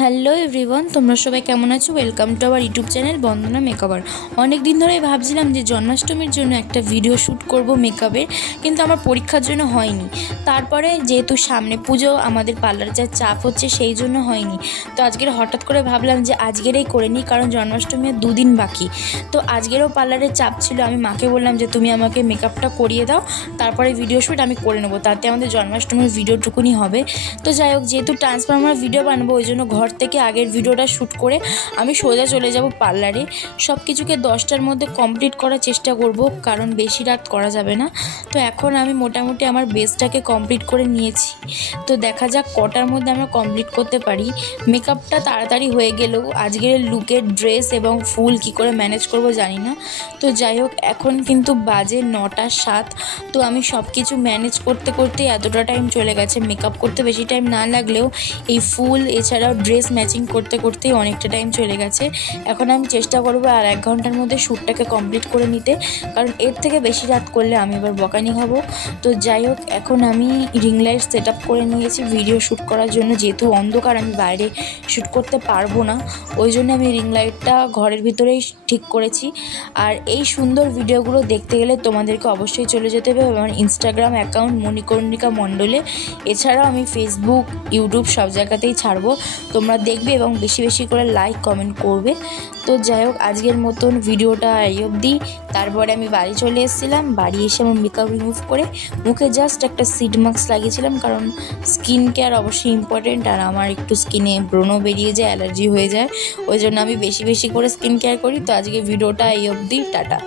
Hello everyone, তোমরা সবাই কেমন আছো? Welcome to our YouTube channel Bandana makeover. অনেক দিন ধরেই ভাবছিলাম যে জন্মাষ্টমীর জন্য একটা ভিডিও শ্যুট করব মেকআপের, কিন্তু আমার পরীক্ষার জন্য হয়নি। তারপরে যেহেতু সামনে পুজো, আমাদের পার্লার যা চাপ হচ্ছে সেই জন্য হয়নি। তো আজকের হঠাৎ করে ভাবলাম যে আজকেরই করে নিই, কারণ জন্মাষ্টমীর 2 দিন বাকি। তো আজকেরও পার্লারের চাপ ছিল। আমি মাকে বললাম যে তুমি আমাকে মেকআপটা করিয়ে দাও, তারপরে ভিডিও শ্যুট আমি করে নেবো, তাতে আমাদের জন্মাষ্টমীর ভিডিওটুকুনি হবে। তো যাই হোক, যেহেতু ট্রান্সফরমার ভিডিও বানাবো, ওই জন্য ঘর থেকে আগের ভিডিওটা শ্যুট করে আমি সোজা চলে যাব পার্লারে। সব কিছুকে 10টার মধ্যে কমপ্লিট করার চেষ্টা করব, কারণ বেশি রাত করা যাবে না। তো এখন আমি মোটামুটি আমার বেসটাকে কমপ্লিট করে নিয়েছি। তো দেখা যাক কটার মধ্যে আমরা কমপ্লিট করতে পারি। মেকআপটা তাড়াতাড়ি হয়ে গেলেও আজকের লুকের ড্রেস এবং ফুল কি করে ম্যানেজ করব জানি না। তো যাই হোক, এখন কিন্তু বাজে 9টা 7। তো আমি সব কিছু ম্যানেজ করতে করতে এতটা টাইম চলে গেছে। মেকআপ করতে বেশি টাইম না লাগলেও এই ফুল এছাড়াও ড্রেস ম্যাচিং করতে করতেই অনেকটা টাইম চলে গেছে। এখন আমি চেষ্টা করবো আর 1 ঘন্টার মধ্যে শ্যুটটাকে কমপ্লিট করে নিতে, কারণ এর থেকে বেশি রাত করলে আমি এবার বকানি খাবো। তো যাই হোক, এখন আমি রিং লাইট সেট আপ করে নিয়েছি ভিডিও শ্যুট করার জন্য। যেহেতু অন্ধকার, আমি বাইরে শ্যুট করতে পারবো না, ওই জন্য আমি রিং লাইটটা ঘরের ভিতরেই ঠিক করেছি। আর এই সুন্দর ভিডিওগুলো দেখতে গেলে তোমাদেরকে অবশ্যই চলে যেতে হবে আমার ইনস্টাগ্রাম অ্যাকাউন্ট মণিকর্ণিকা মণ্ডলে। এছাড়াও আমি ফেসবুক, ইউটিউব সব জায়গাতেই ছাড়বো, তোমরা দেখবে এবং বেশি বেশি করে লাইক কমেন্ট করবে। তো যাই হোক, আজকের মতন ভিডিওটা এই অবধি। তারপরে আমি বাড়ি চলে এসেছিলাম। বাড়ি এসে আমার মেকআপ রিমুভ করে মুখে জাস্ট একটা সিড মাস্ক লাগিয়েছিলাম, কারণ স্কিন কেয়ার অবশ্যই ইম্পর্টেন্ট। আর আমার একটু স্কিনে ব্রণ বেরিয়ে যায়, অ্যালার্জি হয়ে যায়, ওই জন্য আমি বেশি বেশি করে স্কিন কেয়ার করি। তো আজকে ভিডিওটা এই অবধি, টাটা।